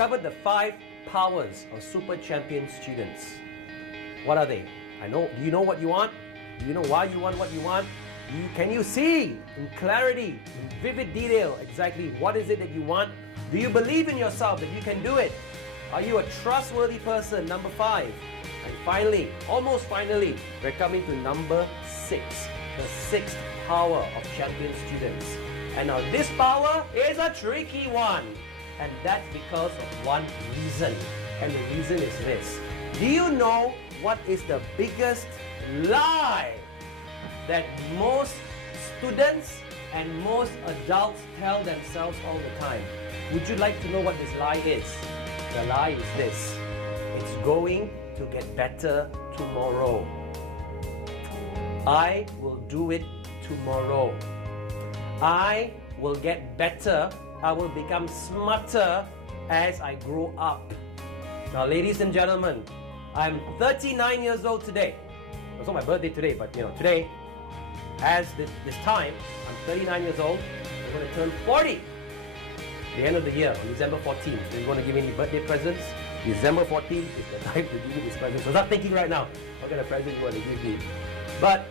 covered the 5 powers of super champion students. What are they? Do you know what you want? Do you know why you want what you want? Can you see in clarity, in vivid detail, exactly what is it that you want? Do you believe in yourself that you can do it? Are you a trustworthy person? Number 5. And finally, almost finally, we're coming to number 6, the 6th power of champion students. And now this power is a tricky one. And that's because of one reason. And the reason is this. Do you know what is the biggest lie that most students and most adults tell themselves all the time? Would you like to know what this lie is? The lie is this. It's going to get better tomorrow. I will do it tomorrow. I will get better. I will become smarter as I grow up. Now, ladies and gentlemen, I'm 39 years old today. It's not my birthday today, but today, as this time, I'm 39 years old. I'm going to turn 40. The end of the year, on December 14th. So you want to give me any birthday presents? December 14th is the time to give me these presents. So start thinking right now, what kind of present you want to give me? But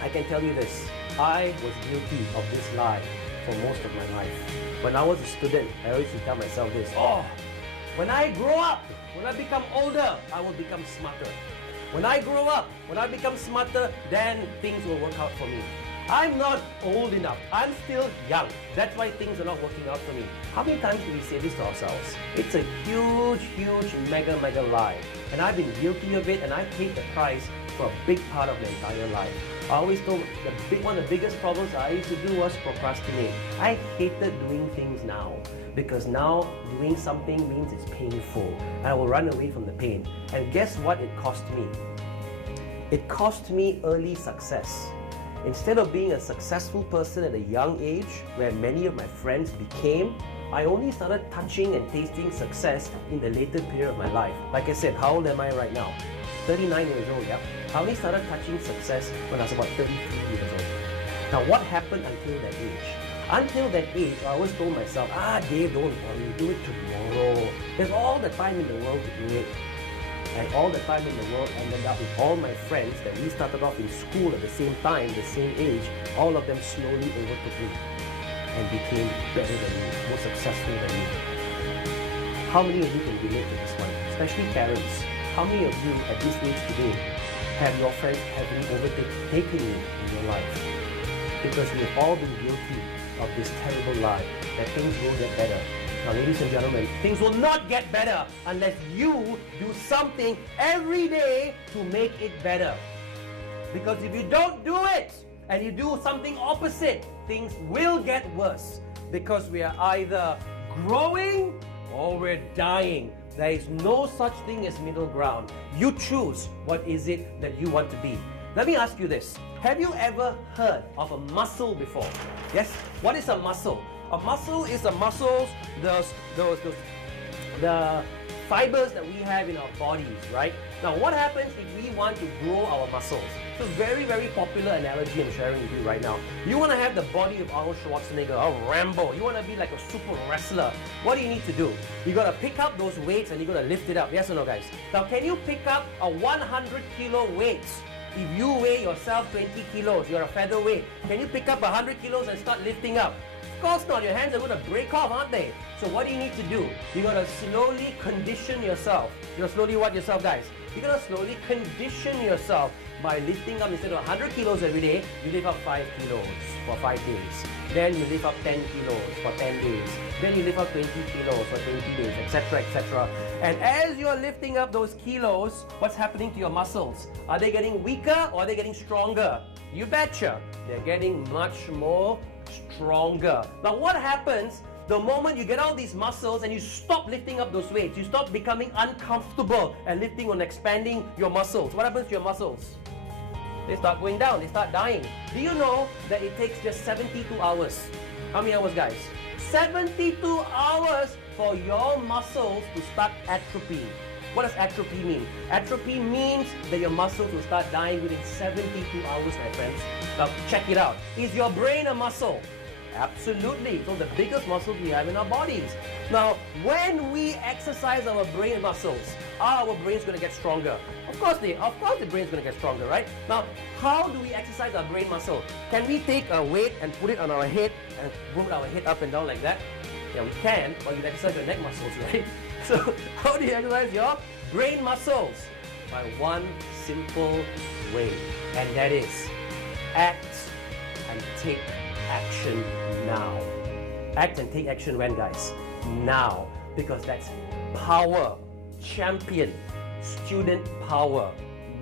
I can tell you this. I was guilty of this lie for most of my life. When I was a student, I always used to tell myself this. When I grow up, when I become older, I will become smarter. When I grow up, when I become smarter, then things will work out for me. I'm not old enough. I'm still young. That's why things are not working out for me. How many times do we say this to ourselves? It's a huge, mega lie. And I've been guilty of it, and I paid the price for a big part of my entire life. I always thought one of the biggest problems I used to do was procrastinate. I hated doing things now because now doing something means it's painful. And I will run away from the pain. And guess what it cost me? It cost me early success. Instead of being a successful person at a young age, where many of my friends became, I only started touching and tasting success in the later period of my life. Like I said, how old am I right now? 39 years old, yeah? I only started touching success when I was about 33 years old. Now, what happened until that age? Until that age, I always told myself, Dave, don't worry, do it tomorrow. There's all the time in the world to do it. And all the time in the world ended up with all my friends that we started off in school at the same time, the same age, all of them slowly overtook me and became better than me, more successful than me. How many of you can relate to this one? Especially parents. How many of you at this age today have your friends having overtaken you in your life? Because we've all been guilty of this terrible lie that things will get better. Now, ladies and gentlemen, things will not get better unless you do something every day to make it better. Because if you don't do it and you do something opposite, things will get worse. Because we are either growing or we're dying. There is no such thing as middle ground. You choose what is it that you want to be. Let me ask you this. Have you ever heard of a muscle before? Yes? What is a muscle? A muscle is the muscles, the fibers that we have in our bodies, right? Now, what happens if we want to grow our muscles? It's a very, very popular analogy I'm sharing with you right now. You want to have the body of Arnold Schwarzenegger or Rambo. You want to be like a super wrestler. What do you need to do? You got to pick up those weights and you got to lift it up. Yes or no, guys? Now, can you pick up a 100 kilo weight? If you weigh yourself 20 kilos, you're a featherweight. Can you pick up 100 kilos and start lifting up? Of course not. Your hands are going to break off, aren't they? So what do you need to do? You got to slowly condition yourself. You got to slowly what yourself, guys? You got to slowly condition yourself by lifting up. Instead of 100 kilos every day, you lift up 5 kilos for 5 days. Then you lift up 10 kilos for 10 days. Then you lift up 20 kilos for 20 days, etc., etc. And as you're lifting up those kilos, what's happening to your muscles? Are they getting weaker or are they getting stronger? You betcha. They're getting much more stronger. Now, what happens the moment you get all these muscles and you stop lifting up those weights? You stop becoming uncomfortable and lifting and expanding your muscles. What happens to your muscles? They start going down. They start dying. Do you know that it takes just 72 hours? How many hours, guys? 72 hours for your muscles to start atrophying. What does atrophy mean? Atrophy means that your muscles will start dying within 72 hours, my friends. Now, check it out. Is your brain a muscle? Absolutely. It's one of the biggest muscles we have in our bodies. Now, when we exercise our brain muscles, are our brains going to get stronger? Of course the brain's going to get stronger, right? Now, how do we exercise our brain muscle? Can we take a weight and put it on our head and move our head up and down like that? Yeah, we can, but you exercise your neck muscles, right? So, how do you exercise your brain muscles? By one simple way, and that is act and take action now. Act and take action when, guys? Now. Because that's power. Champion. Student power.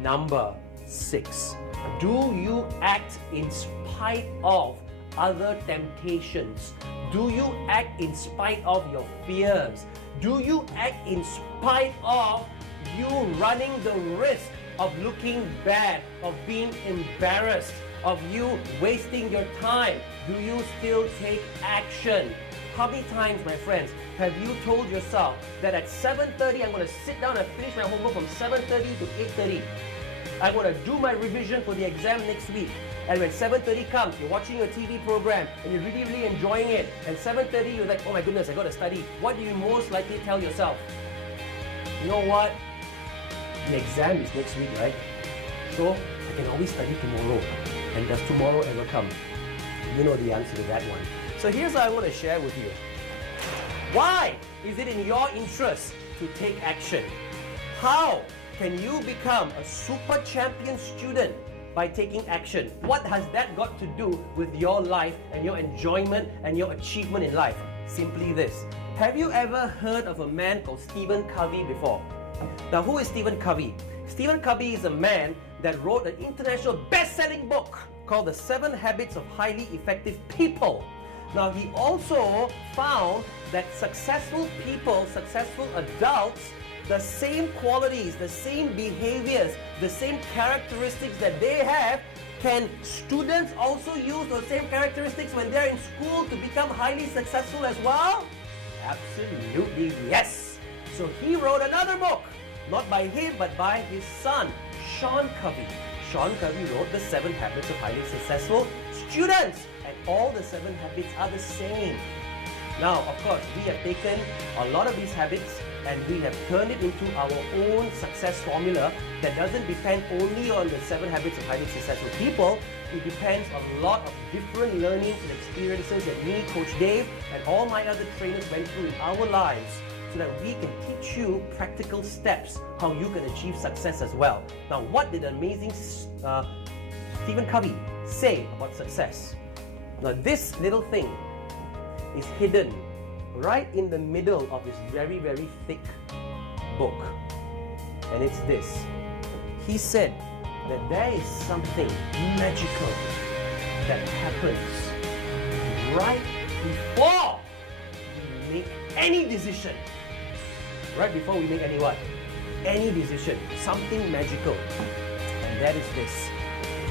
Number 6. Do you act in spite of other temptations? Do you act in spite of your fears? Do you act in spite of you running the risk of looking bad, of being embarrassed, of you wasting your time? Do you still take action? How many times, my friends, have you told yourself that at 7:30 I'm going to sit down and finish my homework from 7:30 to 8:30? I'm going to do my revision for the exam next week. And when 7:30 comes, you're watching your TV program and you're really, really enjoying it. And 7:30 you're like, oh my goodness, I got to study. What do you most likely tell yourself? You know what? The exam is next week, right? So I can always study tomorrow. And does tomorrow ever come? You know the answer to that one. So here's what I want to share with you. Why is it in your interest to take action? How can you become a super champion student by taking action? What has that got to do with your life and your enjoyment and your achievement in life? Simply this. Have you ever heard of a man called Stephen Covey before? Now, who is Stephen Covey? Stephen Covey is a man that wrote an international best-selling book called The 7 Habits of Highly Effective People. Now, he also found that successful people, successful adults, the same qualities, the same behaviors, the same characteristics that they have, can students also use those same characteristics when they're in school to become highly successful as well? Absolutely yes. So he wrote another book, not by him, but by his son, Sean Covey. Sean Covey wrote The 7 Habits of Highly Successful Students, and all the 7 habits are the same. Now, of course, we have taken a lot of these habits and we have turned it into our own success formula that doesn't depend only on the 7 habits of highly successful people. It depends on a lot of different learnings and experiences that me, Coach Dave, and all my other trainers went through in our lives, so that we can teach you practical steps how you can achieve success as well. Now, what did the amazing Stephen Covey say about success? Now, this little thing is hidden right in the middle of his very, very thick book. And it's this. He said that there is something magical that happens right before we make any decision. Right before we make any what? Any decision. Something magical. And that is this.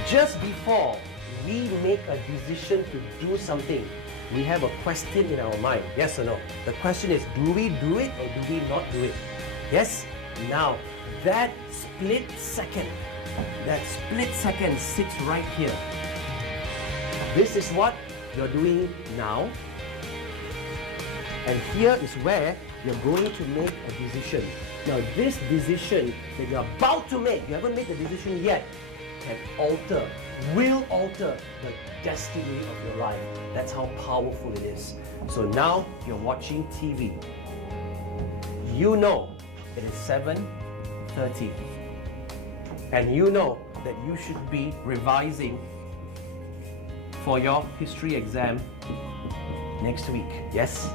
Just before we make a decision to do something, we have a question in our mind. Yes or no? The question is, do we do it or do we not do it? Yes? Now, that split second sits right here. This is what you're doing now. And here is where you're going to make a decision. Now, this decision that you're about to make, you haven't made the decision yet, will alter the destiny of your life. That's how powerful it is. So now you're watching TV. You know it is 7:30. And you know that you should be revising for your history exam next week. Yes?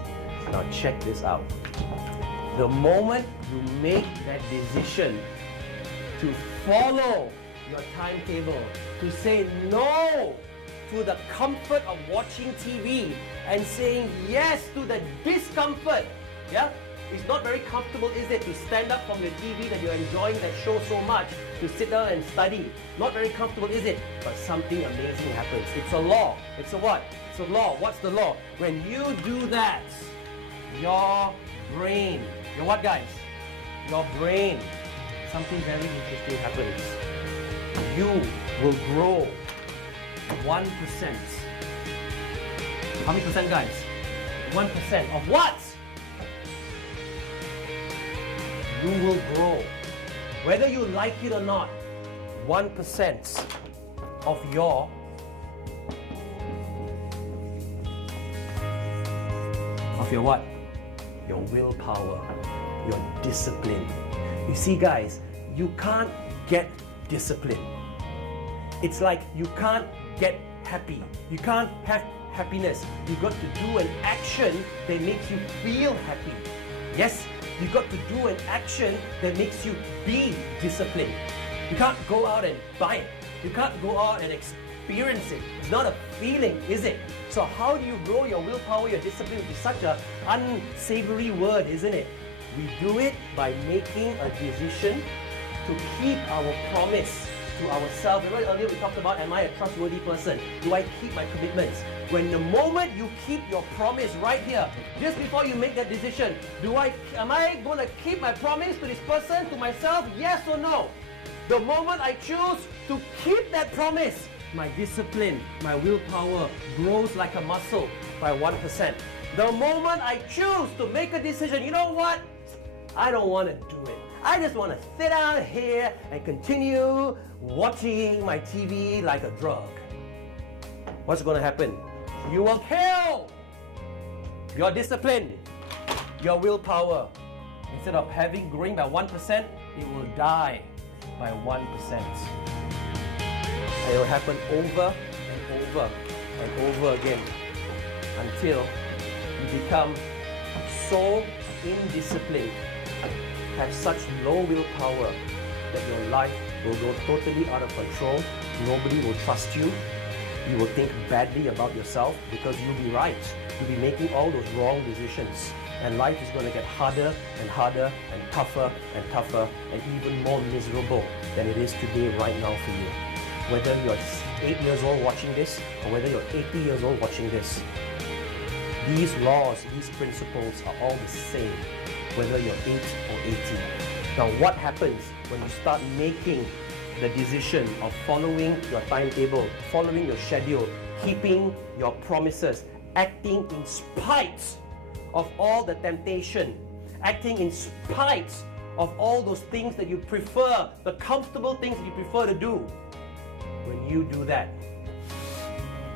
Now check this out. The moment you make that decision to follow your timetable, to say no to the comfort of watching TV and saying yes to the discomfort. Yeah? It's not very comfortable, is it, to stand up from your TV that you're enjoying that show so much, to sit down and study. Not very comfortable, is it? But something amazing happens. It's a law. It's a what? It's a law. What's the law? When you do that, your brain, your what, guys? Your brain, something very interesting happens. You will grow 1%. How many percent, guys? 1% of what? You will grow. Whether you like it or not, 1% of your what? Your willpower, your discipline. You see, guys, you can't get discipline. It's like you can't get happy. You can't have happiness. You got to do an action that makes you feel happy. Yes, you got to do an action that makes you be disciplined. You can't go out and buy it. You can't go out and experience it. It's not a feeling, is it? So how do you grow your willpower, your discipline? It's such an unsavory word, isn't it? We do it by making a decision to keep our promise to ourselves. Remember earlier we talked about, am I a trustworthy person? Do I keep my commitments? When the moment you keep your promise right here, just before you make that decision, am I going to keep my promise to this person, to myself? Yes or no? The moment I choose to keep that promise, my discipline, my willpower grows like a muscle by 1%. The moment I choose to make a decision, you know what? I don't want to do it. I just want to sit down here and continue watching my TV like a drug. What's going to happen? You will kill your discipline, your willpower. Instead of growing by 1%, it will die by 1%. And it will happen over and over and over again until you become so indisciplined, have such low willpower that your life will go totally out of control. Nobody will trust you. You will think badly about yourself because you'll be right. You'll be making all those wrong decisions. And life is going to get harder and harder and tougher and even more miserable than it is today right now for you. Whether you're 8 years old watching this or whether you're 80 years old watching this, these laws, these principles are all the same, whether you're 8 or 80. Now what happens when you start making the decision of following your timetable, following your schedule, keeping your promises, acting in spite of all the temptation, acting in spite of all those things that you prefer, the comfortable things that you prefer to do? When you do that,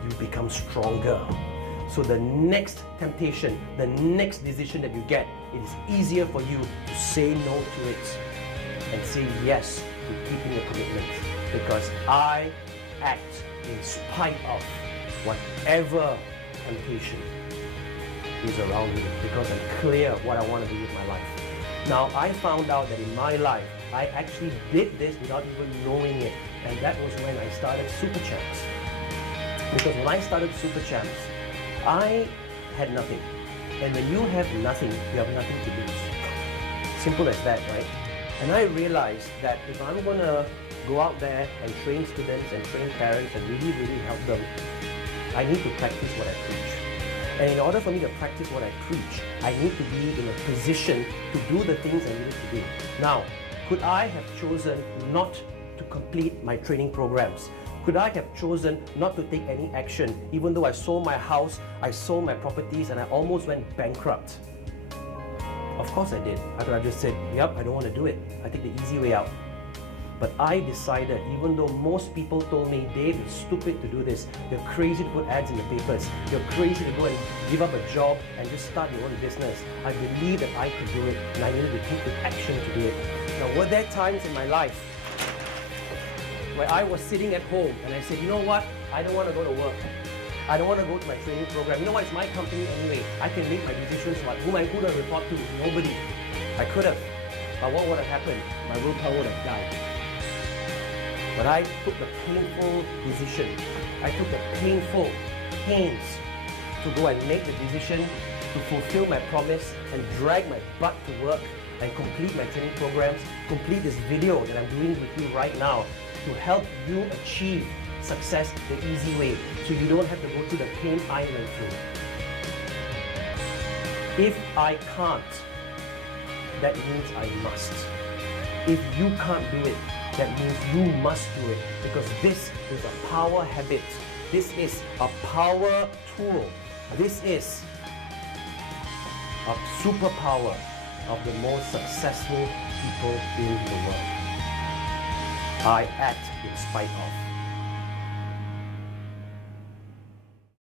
you become stronger. So the next temptation, the next decision that you get, it is easier for you to say no to it and say yes to keeping your commitments, because I act in spite of whatever temptation is around me, because I'm clear what I want to do with my life. Now, I found out that in my life, I actually did this without even knowing it, and that was when I started Super Champs. Because when I started Super Champs, I had nothing. And when you have nothing, you have nothing to lose. Simple as that, right? And I realized that if I'm going to go out there and train students and train parents and really, really help them, I need to practice what I preach. And in order for me to practice what I preach, I need to be in a position to do the things I need to do. Now, could I have chosen not to complete my training programs? Could I have chosen not to take any action, even though I sold my house, I sold my properties, and I almost went bankrupt? Of course I did. I could have just said, yep, I don't want to do it. I take the easy way out. But I decided, even though most people told me, Dave, you're stupid to do this. You're crazy to put ads in the papers. You're crazy to go and give up a job and just start your own business. I believed that I could do it, and I needed to take the action to do it. Now, were there times in my life where I was sitting at home and I said, you know what? I don't want to go to work. I don't want to go to my training program. You know what? It's my company anyway. I can make my decisions. Who do I report to? Nobody. I could have. But what would have happened? My willpower would have died. But I took the painful decision. I took the painful pains to go and make the decision to fulfill my promise and drag my butt to work and complete my training programs, complete this video that I'm doing with you right now to help you achieve success the easy way, so you don't have to go through the pain I went through. If I can't, that means I must. If you can't do it, that means you must do it, because this is a power habit. This is a power tool This is a superpower of the most successful people in the world. I act in spite of.